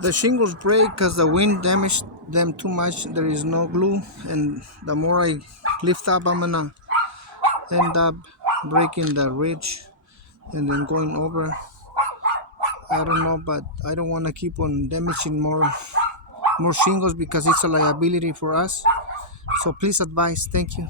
The shingles break because the wind damaged them too much. There is no glue, and the more I lift up, I'm gonna end up breaking the ridge and then going over. I don't know, but I don't want to keep on damaging more shingles because it's a liability for us. So please advise. Thank you.